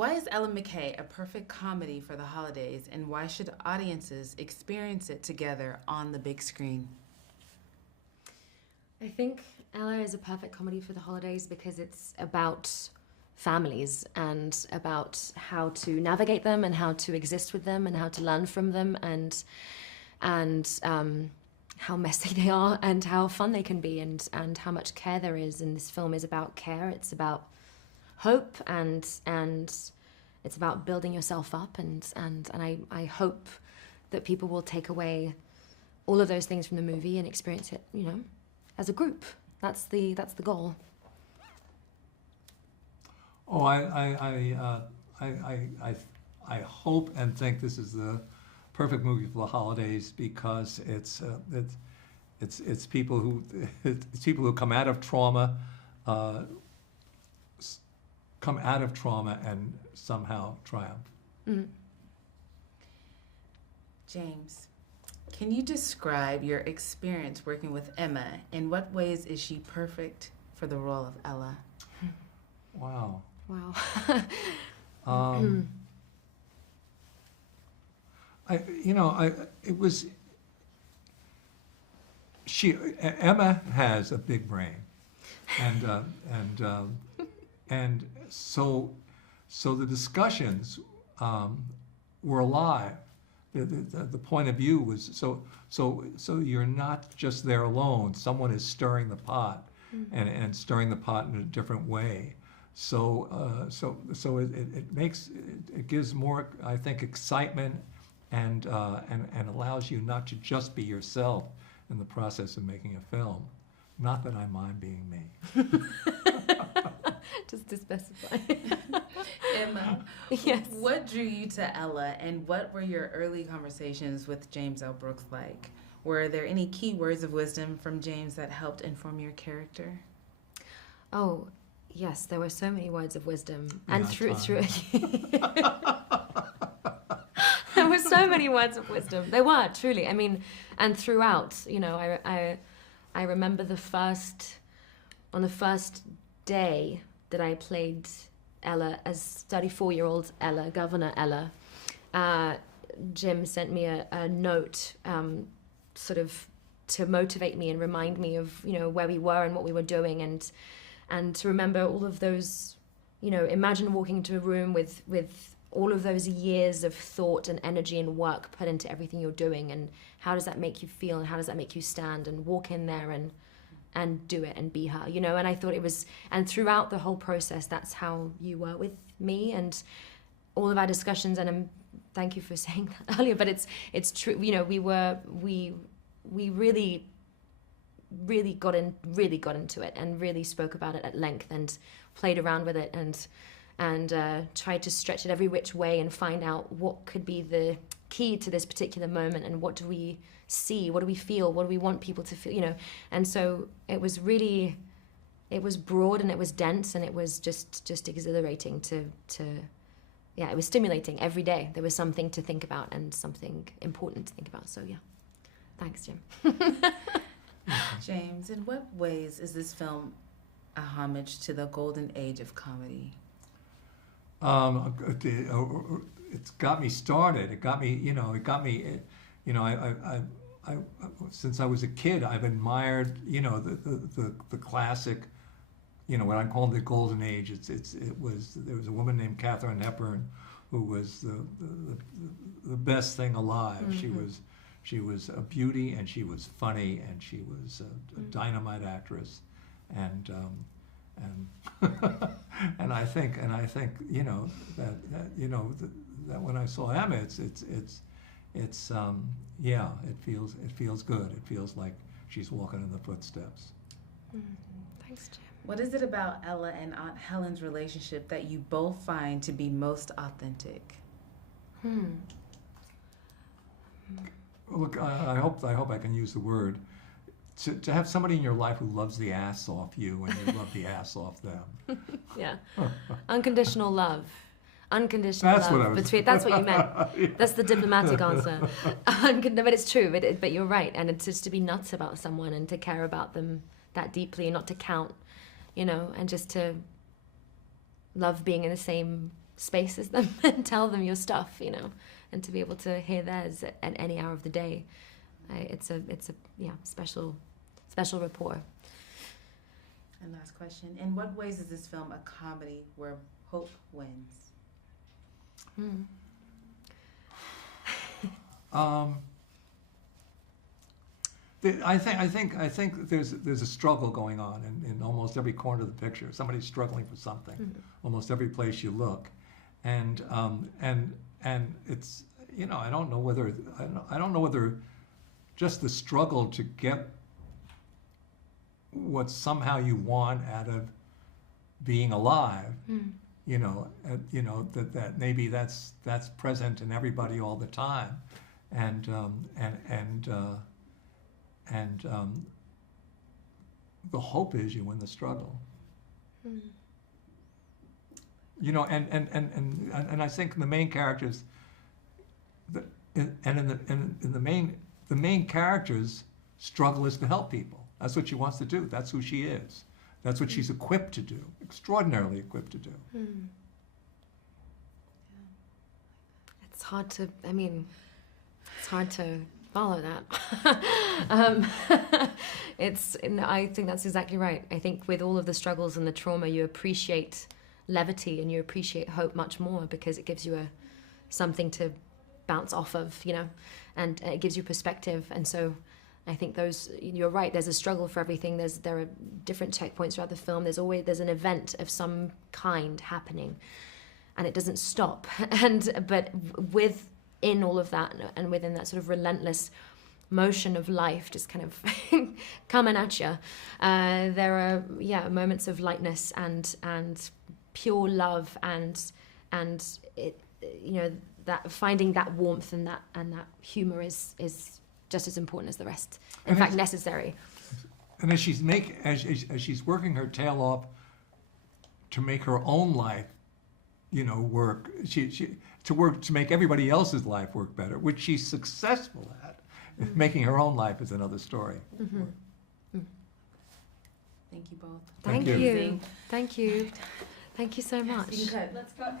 Why is Ella McCay a perfect comedy for the holidays, and why should audiences experience it together on the big screen? I think Ella is a perfect comedy for the holidays because it's about families and about how to navigate them and how to exist with them and how to learn from them and how messy they are and how fun they can be and how much care there is. And this film is about care. It's about hope and it's about building yourself up and I hope that people will take away all of those things from the movie and experience it, you know, as a group. That's the goal. Oh, I hope and think this is the perfect movie for the holidays because it's people who come out of trauma, and somehow triumph. Mm. James, can you describe your experience working with Emma? In what ways is she perfect for the role of Ella? Wow. Wow. Emma has a big brain, and so the discussions were alive. The point of view was so you're not just there alone. Someone is stirring the pot, and stirring the pot in a different way. So it gives more, I think, excitement and allows you not to just be yourself in the process of making a film. Not that I mind being me. Just to specify. Emma, yes. What drew you to Ella, and what were your early conversations with James L. Brooks like? Were there any key words of wisdom from James that helped inform your character? Oh, yes, there were so many words of wisdom. Yeah, And through there were so many words of wisdom. There were, truly. I mean, and throughout, you know, I remember on the first day that I played Ella as 34-year-old Ella, Governor Ella, Jim sent me a note sort of to motivate me and remind me of, you know, where we were and what we were doing and to remember all of those, you know, imagine walking into a room with all of those years of thought and energy and work put into everything you're doing, and how does that make you feel and how does that make you stand and walk in there and do it and be her, you know. And I thought it was, and throughout the whole process, that's how you were with me and all of our discussions. And thank you for saying that earlier, but it's true, you know. We really got into it and really spoke about it at length and played around with it and tried to stretch it every which way and find out what could be the key to this particular moment and what do we see, what do we feel, what do we want people to feel, you know. And so it was broad and it was dense and it was just exhilarating to it was stimulating every day. There was something to think about and something important to think about. So yeah, thanks, Jim. James, in what ways is this film a homage to the golden age of comedy? It's got me started. It got me, I since I was a kid, I've admired, you know, the classic, you know, what I call the golden age. There was a woman named Katharine Hepburn who was the best thing alive. Mm-hmm. She was a beauty, and she was funny, and she was a dynamite actress, and and I think you know that when I saw Emma, it feels good. It feels like she's walking in the footsteps. Thanks, Jim. What is it about Ella and Aunt Helen's relationship that you both find to be most authentic? Look, I hope I can use the word. To have somebody in your life who loves the ass off you and you love the ass off them. Yeah. Unconditional love. Unconditional that's love. What I was... That's what you meant. Yeah. That's the diplomatic answer. But it's true. But you're right. And it's just to be nuts about someone and to care about them that deeply and not to count, you know, and just to love being in the same spaces them and tell them your stuff, you know, and to be able to hear theirs at any hour of the day. It's a special rapport. And last question. In what ways is this film a comedy where hope wins? I think there's a struggle going on in almost every corner of the picture. Somebody's struggling for something, almost every place you look, and it's, you know, I don't know whether just the struggle to get what somehow you want out of being alive, you know, that maybe that's present in everybody all the time, and the hope is you win the struggle. You know, and I think the main characters, the main character's struggle is to help people. That's what she wants to do. That's who she is. That's what she's equipped to do, extraordinarily equipped to do. It's hard to follow that. I think that's exactly right. I think with all of the struggles and the trauma, you appreciate levity and you appreciate hope much more because it gives you something to bounce off of, you know, and it gives you perspective. And so I think you're right, there's a struggle for everything. There are different checkpoints throughout the film. There's an event of some kind happening and it doesn't stop. But within all of that and within that sort of relentless motion of life just kind of coming at you, there are moments of lightness and pure love and it, you know, that finding that warmth and that humor is just as important as the rest. In fact, necessary. And as she's working her tail off to make her own life, you know, work, to make everybody else's life work better, which she's successful at. Making her own life is another story. Thank you both. Thank you. Thank you. Thank you so much. Let's go.